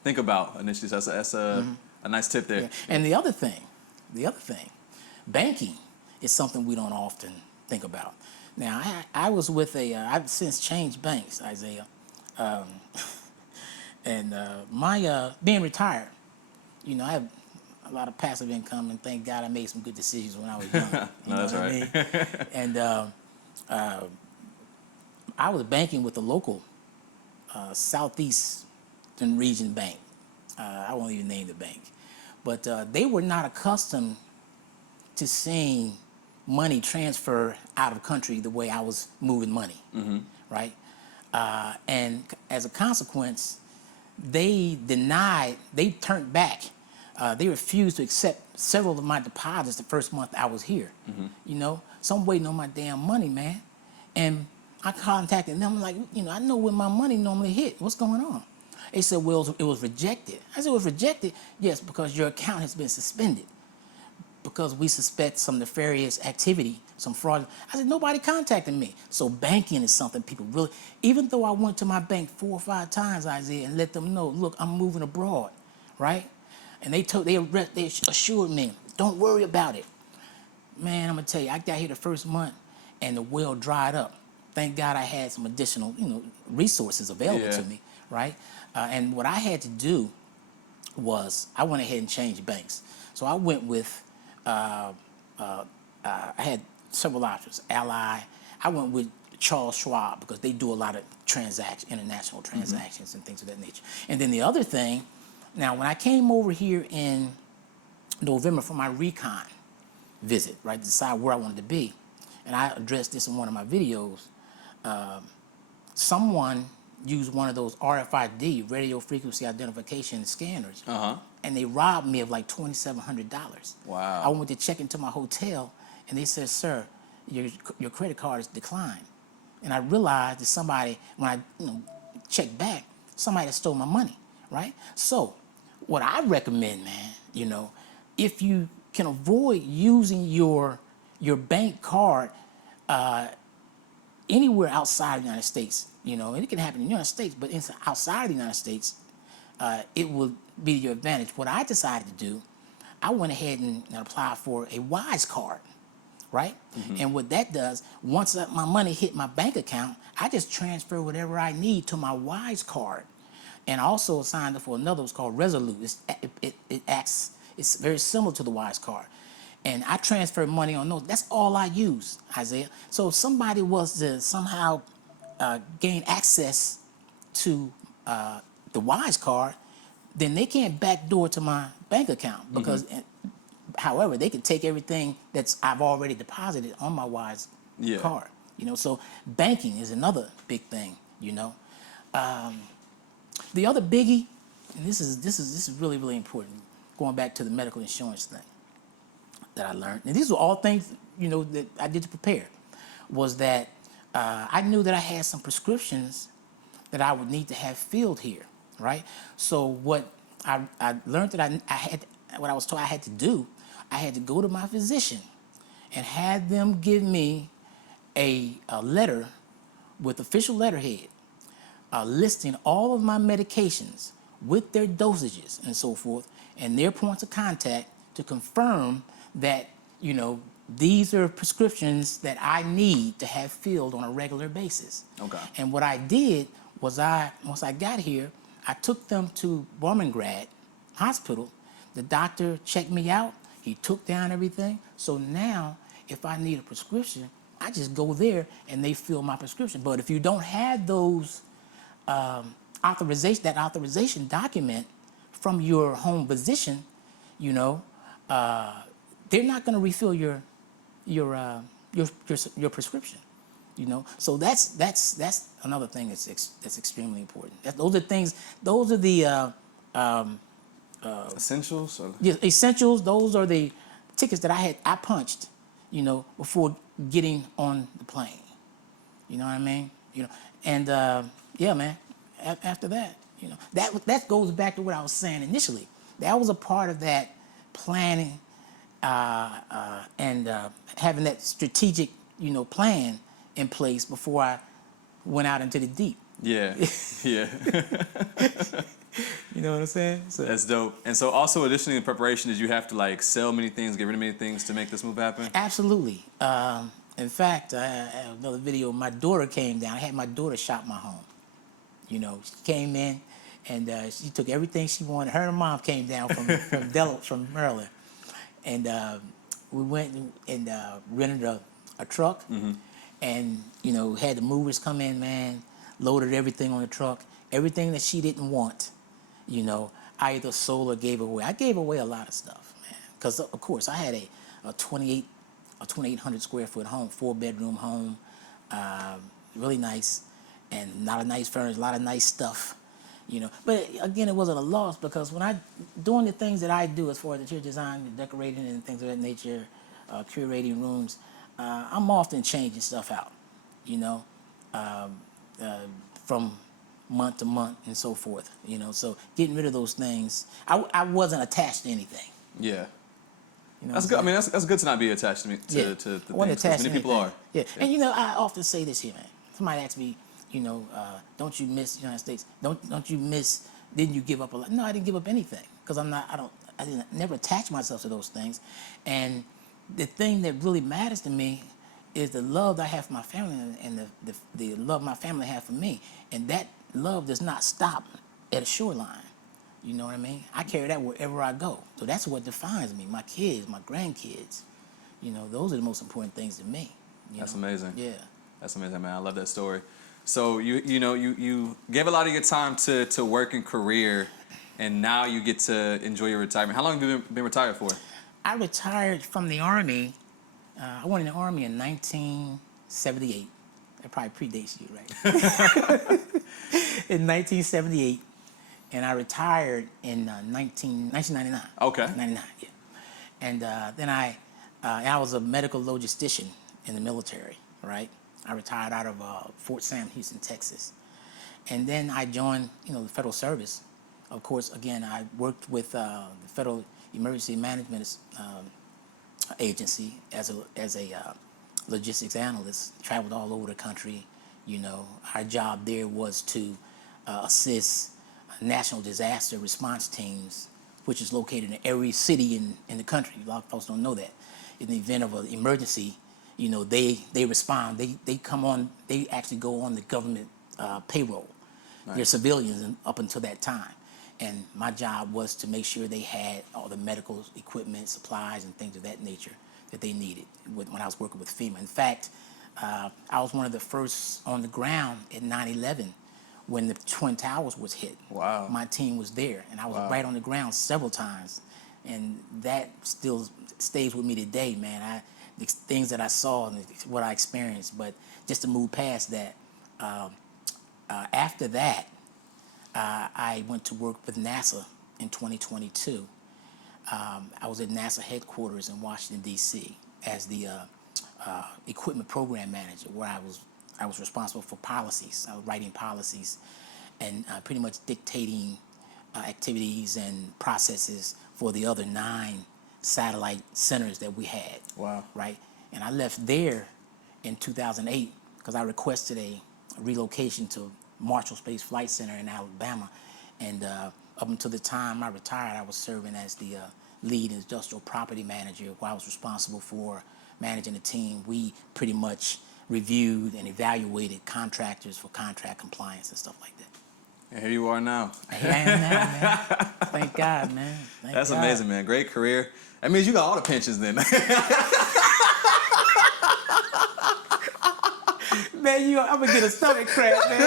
think about initially. So that's a nice tip there. Yeah. And the other thing, banking is something we don't often think about. Now, I was with I've since changed banks, Isaiah, and my being retired, you know, I have a lot of passive income, and thank God I made some good decisions when I was young. You No, know that's what right. I mean? And I was banking with a local southeastern region bank. I won't even name the bank, but they were not accustomed to seeing money transfer out of country the way I was moving money, right? And as a consequence, they turned back. They refused to accept several of my deposits the first month I was here. You know, so I'm waiting on my damn money, man. And I contacted them, like, you know, I know where my money normally hit. What's going on? They said, well, it was rejected. I said, it was rejected? Yes, because your account has been suspended because we suspect some nefarious activity, some fraud. I said, nobody contacted me. So banking is something people really, even though I went to my bank 4 or 5 times, Isaiah, and let them know, look, I'm moving abroad, right? And they assured me, don't worry about it. Man, I'm gonna tell you, I got here the first month and the well dried up. Thank God I had some additional, you know, resources available to me, right? And what I had to do was I went ahead and changed banks. So I went with, I had several options. Ally, I went with Charles Schwab because they do a lot of international transactions and things of that nature. And then the other thing, now when I came over here in November for my recon visit, right, to decide where I wanted to be, and I addressed this in one of my videos, someone used one of those RFID, radio frequency identification scanners, and they robbed me of like $2,700. Wow. I went to check into my hotel, and they said, "Sir, your credit card is declined." And I realized that somebody, when I checked back, somebody had stole my money, right? So, what I recommend, man, if you can avoid using your bank card anywhere outside of the United States, and it can happen in the United States, but outside of the United States, it will be to your advantage. What I decided to do, I went ahead and applied for a Wise card, right? And what that does, once my money hit my bank account, I just transfer whatever I need to my Wise card. And I also signed up for another, it's called Resolute. It's very similar to the Wise card. And I transfer money on those. That's all I use, Isaiah. So if somebody was to somehow gain access to the Wise card, then they can't backdoor to my bank account because, however, they can take everything I've already deposited on my Wise card. So banking is another big thing. The other biggie, and this is really, really important, going back to the medical insurance thing that I learned, and these were all things that I did to prepare, was that I knew that I had some prescriptions that I would need to have filled here, right? So what I learned that I had, what I was told I had to do, I had to go to my physician and have them give me a letter with official letterhead listing all of my medications with their dosages and so forth and their points of contact to confirm that, these are prescriptions that I need to have filled on a regular basis. Okay. And what I did was once I got here, I took them to Barmengrad Hospital. The doctor checked me out. He took down everything. So now, if I need a prescription, I just go there and they fill my prescription. But if you don't have those authorization document from your home physician, they're not going to refill your prescription. So that's another thing that's extremely important. Those are things. Those are the Essentials? Or? yeah, essentials. Those are the tickets that I punched, before getting on the plane. You know what I mean? And yeah, man. After that, that goes back to what I was saying initially. That was a part of that planning and having that strategic, plan in place before I went out into the deep. Yeah, yeah. You know what I'm saying? So That's dope. And so also additionally in preparation, did you have to sell many things, get rid of many things to make this move happen? absolutely. In fact, I have another video. My daughter came down. I had my daughter shop my home. She came in, And she took everything she wanted. Her and her mom came down from Maryland, and we went and rented a truck, and had the movers come in, man, loaded everything on the truck, everything that she didn't want, I either sold or gave away. I gave away a lot of stuff, man, because of course I had a 2,800 square foot home, 4-bedroom home, really nice, and a lot of nice furniture, a lot of nice stuff. But again, it wasn't a loss because when doing the things that I do as far as interior design, decorating, and things of that nature, curating rooms, I'm often changing stuff out, from month to month and so forth. So getting rid of those things, I wasn't attached to anything. Yeah. You know That's good. I mean, that's good to not be attached to to I things. wasn't 'Cause attached many to people are. anything. Yeah. And I often say this here, man. Somebody asks me, don't you miss the United States? Don't you miss? Didn't you give up a lot? No, I didn't give up anything because I didn't never attach myself to those things. And the thing that really matters to me is the love that I have for my family and the love my family have for me. And that love does not stop at a shoreline. You know what I mean? I carry that wherever I go. So that's what defines me. My kids, my grandkids. Those are the most important things to me. That's amazing. Yeah. That's amazing, man. I love that story. So you gave a lot of your time to work and career, and now you get to enjoy your retirement. How long have you been retired for? I retired from the Army. I went in the Army in 1978. That probably predates you, right? In 1978. And I retired in 1999. Okay. 99, yeah. And then I was a medical logistician in the military, right? I retired out of Fort Sam, Houston, Texas. And then I joined, the federal service. Of course, again, I worked with the Federal Emergency Management Agency as a logistics analyst. Traveled all over the country. Our job there was to assist national disaster response teams, which is located in every city in the country. A lot of folks don't know that. In the event of an emergency, they respond. They come on. They actually go on the government payroll. Nice. They're civilians up until that time. And my job was to make sure they had all the medical equipment, supplies, and things of that nature that they needed when I was working with FEMA. In fact, I was one of the first on the ground at 9/11 when the Twin Towers was hit. Wow. My team was there, and I was right on the ground several times. And that still stays with me today, man. The things that I saw and what I experienced. But just to move past that, after that, I went to work with NASA in 2022. I was at NASA headquarters in Washington, D.C. as the equipment program manager, where I was responsible for policies. I was writing policies and pretty much dictating activities and processes for the other 9 satellite centers that we had. Wow. Right? And I left there in 2008 because I requested a relocation to Marshall Space Flight Center in Alabama. And up until the time I retired, I was serving as the lead industrial property manager, where I was responsible for managing the team. We pretty much reviewed and evaluated contractors for contract compliance and stuff like that. And here you are now. Here I am now, man. Thank God, man. That's amazing, man. Great career. That means you got all the pensions then. Man, I'm gonna get a stomach cramp, man.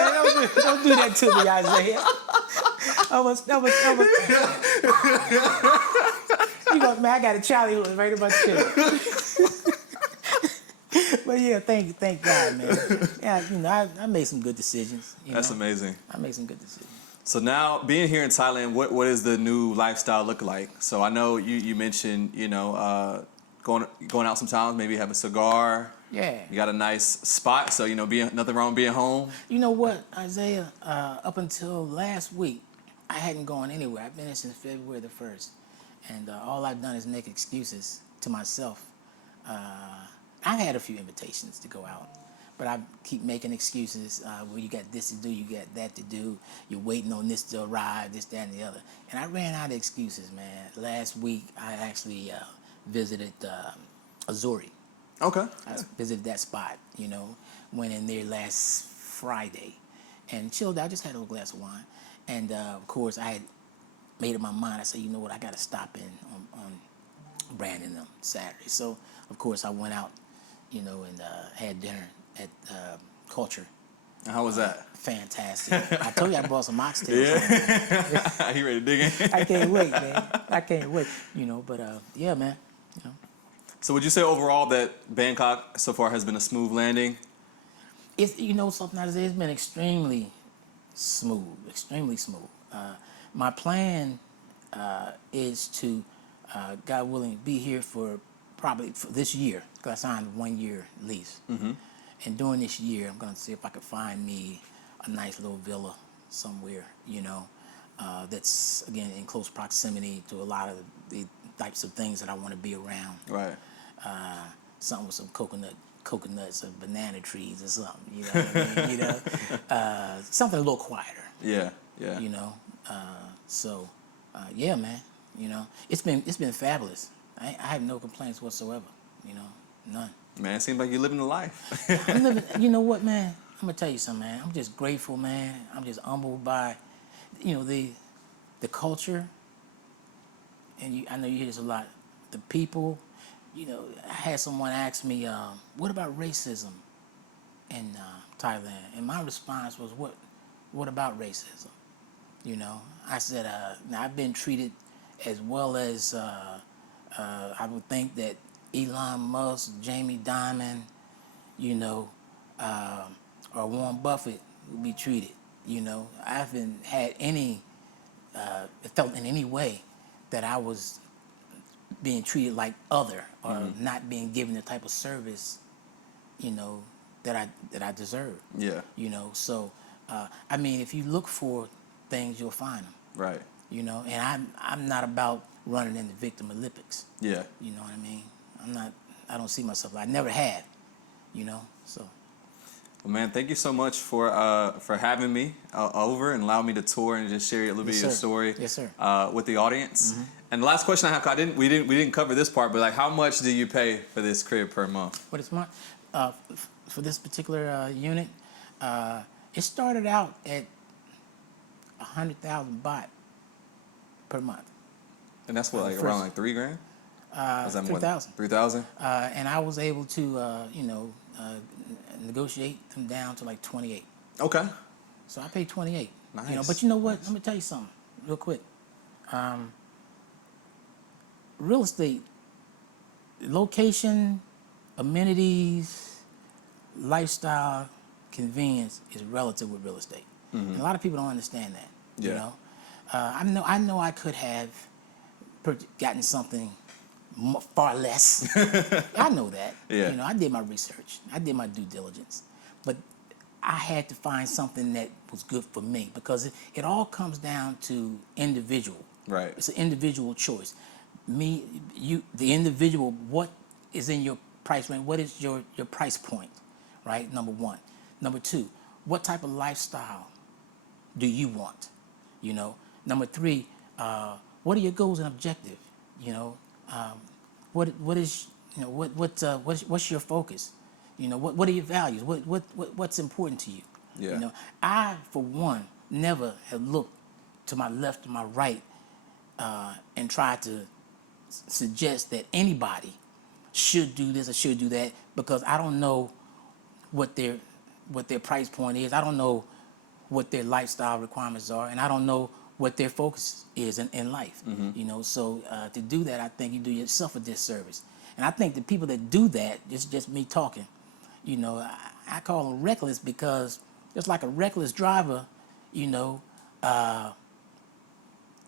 Don't do that to me, Isaiah. Man, I got a childhood right about you. But yeah, thank God, man. Yeah, I made some good decisions. That's amazing. I made some good decisions. So now, being here in Thailand, what does the new lifestyle look like? So I know you mentioned, going out sometimes, maybe have a cigar. Yeah. You got a nice spot, so nothing wrong with being home. You know what, Isaiah? Up until last week, I hadn't gone anywhere. I've been here since February the 1st, and all I've done is make excuses to myself. I've had a few invitations to go out, but I keep making excuses. Well, you got this to do, you got that to do. You're waiting on this to arrive, this, that, and the other. And I ran out of excuses, man. Last week, I actually visited Azuri. Okay. I visited that spot, went in there last Friday and chilled out. I just had a little glass of wine. And of course, I had made up my mind. I said, you know what, I got to stop in on Brandon on Saturday. So, of course, I went out, and had dinner at Culture. How was that? Fantastic. I told you I brought some oxtails. Yeah. You ready to dig in? I can't wait, man. I can't wait. But yeah, man. So would you say overall that Bangkok so far has been a smooth landing? It's something I say, it's been extremely smooth. My plan is to, God willing, be here for probably for this year, because I signed a 1-year lease. Mm-hmm. And during this year, I'm going to see if I can find me a nice little villa somewhere, that's, again, in close proximity to a lot of the types of things that I want to be around. Right. Something with some coconuts or banana trees or something, you know what I mean? Something a little quieter. Yeah. Yeah, man. It's been fabulous. I have no complaints whatsoever. None. Man, it seems like you're living the life. I'm living. You know what, man? I'm gonna tell you something, man. I'm just grateful, man. I'm just humbled by, the culture. And I know you hear this a lot. The people. I had someone ask me, "What about racism in Thailand?" And my response was, "What about racism?" I said, "Now I've been treated as well as I would think that Elon Musk, Jamie Dimon, or Warren Buffett would be treated. I haven't had any felt in any way that I was being treated like other or not being given the type of service, that I deserve. Yeah. So I mean, if you look for things, you'll find them. Right. And I'm not about running in the victim Olympics. Yeah. You know what I mean? I don't see myself. I never have. So. Well, man, thank you so much for having me over and allowing me to tour and just share a little bit of your story. Yes, sir. With the audience. Mm-hmm. And the last question I have, we didn't cover this part, but like, how much do you pay for this crib per month? What is for this particular unit? It started out at 100,000 baht per month. And that's what, like around like $3,000? 3,000. 3,000. And I was able to, negotiate them down to like 28. Okay. So I paid 28. Nice. But you know what? Let me tell you something real quick. Real estate, location, amenities, lifestyle, convenience is relative with real estate. Mm-hmm. And a lot of people don't understand that. Yeah. I know I could have gotten something far less. I know that. Yeah. I did my research. I did my due diligence. But I had to find something that was good for me, because it all comes down to individual. Right. It's an individual choice. Me, you, the individual, what is in your price range? What is your price point, right? Number one. Number two, what type of lifestyle do you want? Number three, what are your goals and objectives? What's your focus? What are your values? What's important to you? Yeah. I, for one, never have looked to my left or my right and tried to suggest that anybody should do this or should do that, because I don't know what their price point is. I don't know what their lifestyle requirements are, and I don't know what their focus is in life. Mm-hmm. So to do that, I think you do yourself a disservice. And I think the people that do that, just me talking, I call them reckless, because just like a reckless driver,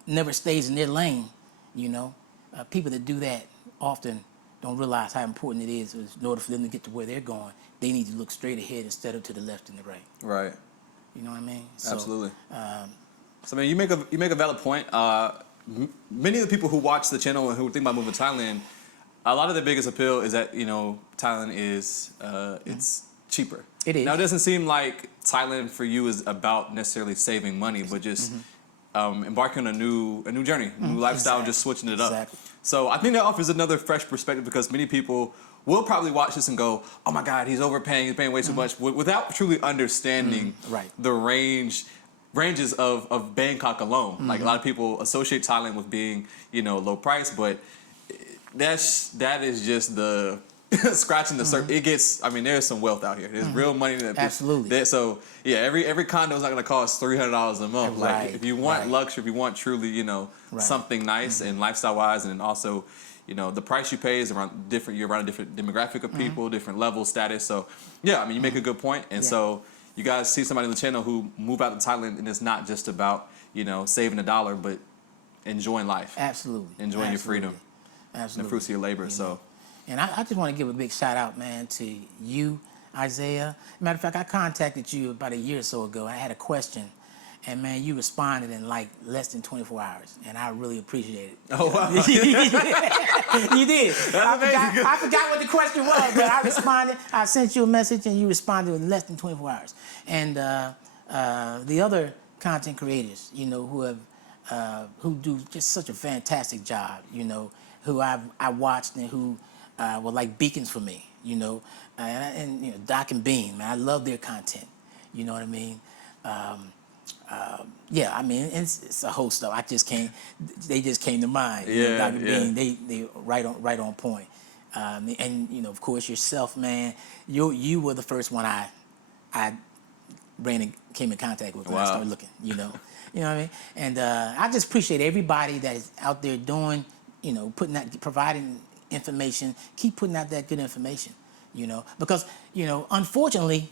never stays in their lane. People that do that often don't realize how important it is. In order for them to get to where they're going, they need to look straight ahead instead of to the left and the right. Right. You know what I mean? So, absolutely. So, I mean, you make a valid point. Many of the people who watch the channel and who think about moving to Thailand, a lot of their biggest appeal is that Thailand is it's cheaper. It is. Now, it doesn't seem like Thailand for you is about necessarily saving money, but just embarking on a new journey, a new lifestyle, and just switching it up. So I think that offers another fresh perspective, because many people will probably watch this and go, "Oh my God, he's overpaying. He's paying way too much," without truly understanding the range ranges of Bangkok alone. Like a lot of people associate Thailand with being, low price, but that is just the scratching the surface. It gets, there's some wealth out here. There's real money that Absolutely. So yeah, every condo is not going to cost $300 a month. Right, Like if you want luxury, if you want truly, something nice and lifestyle wise, and then also, the price you pay is around you're around a different demographic of people, different level status. So yeah, you make a good point. And so you guys see somebody on the channel who moved out to Thailand, and it's not just about, saving a dollar, but enjoying life. Absolutely. Enjoying your freedom. Absolutely. And the fruits of your labor. And I just want to give a big shout out, man, to you, Isaiah. Matter of fact, I contacted you about a year or so ago. I had a question, and man, you responded in like less than 24 hours, and I really appreciate it. Oh, wow. You did. I forgot what the question was, but I responded. I sent you a message, and you responded in less than 24 hours. And the other content creators, who do just such a fantastic job, who I watched and who were like beacons for me, and Doc and Bean, man, I love their content. You know what I mean? It's a whole stuff. They just came to mind. Yeah, Doc and Bean, they right on point. And of course yourself, man, you were the first one I came in contact with when I started looking. You know what I mean? And I just appreciate everybody that is out there doing, providing information. Keep putting out that good information, because unfortunately,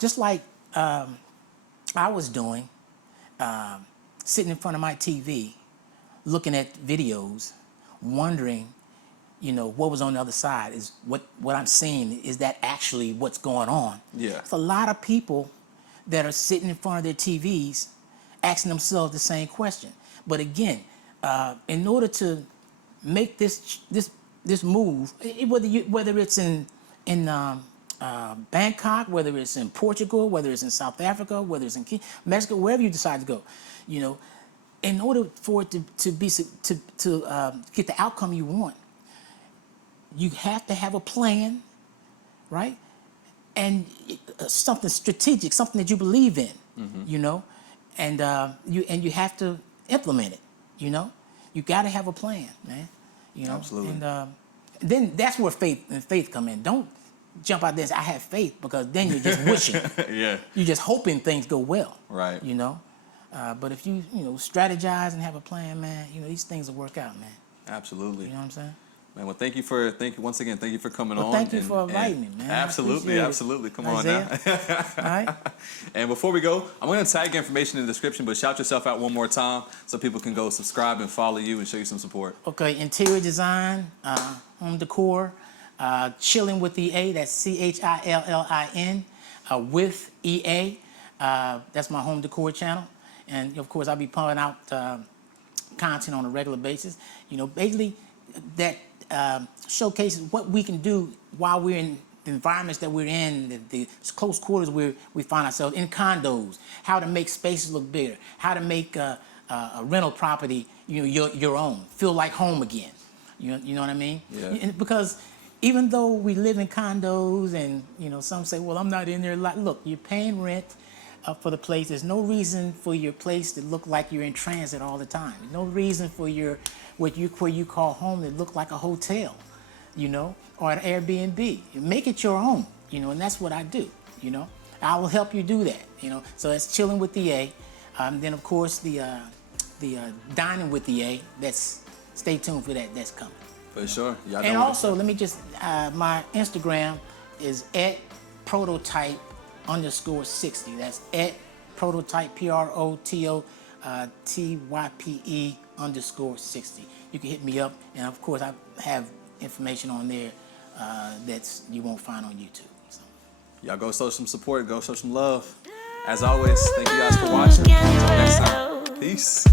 just like I was doing, sitting in front of my TV, looking at videos, wondering, what was on the other side. Is what I'm seeing, is that actually what's going on? Yeah. There's a lot of people that are sitting in front of their TVs asking themselves the same question. But again, in order to make this move, whether it's in Bangkok, whether it's in Portugal, whether it's in South Africa, whether it's in Mexico, wherever you decide to go, in order for it to get the outcome you want, you have to have a plan, right? And something strategic, something that you believe in, and you have to implement it. You got to have a plan, man. Absolutely. And then that's where faith come in. Don't jump out there and say, I have faith, because then you're just wishing. Yeah. You're just hoping things go well. Right. But if you strategize and have a plan, man, these things will work out, man. Absolutely. You know what I'm saying? Man, well, thank you once again. Thank you for coming on. Thank you for inviting me, man. Absolutely. Come on now. All right. And before we go, I'm going to tag your information in the description, but shout yourself out one more time so people can go subscribe and follow you and show you some support. Okay, interior design, home decor, chilling with EA. That's CHILLIN with EA. That's my home decor channel, and of course I'll be pumping out content on a regular basis. Basically that showcases what we can do while we're in the environments that we're in, the close quarters we find ourselves in, condos, how to make spaces look bigger, how to make a rental property your own, feel like home again. You know what I mean? Yeah. Because even though we live in condos and some say, well, I'm not in there a lot. Look, you're paying rent for the place. There's no reason for your place to look like you're in transit all the time. No reason for where you call home to look like a hotel, or an Airbnb. Make it your own, and that's what I do. I will help you do that. So that's chilling with the A. Then of course the dining with the A. Stay tuned for that. That's coming. For sure. And also, let me just my Instagram is @prototype_60. That's @prototype PROTOTYPE_60. You can hit me up, and of course I have information on there that's you won't find on YouTube. So. Y'all go show some support, go show some love. As always, thank you guys for watching. Until next time, peace.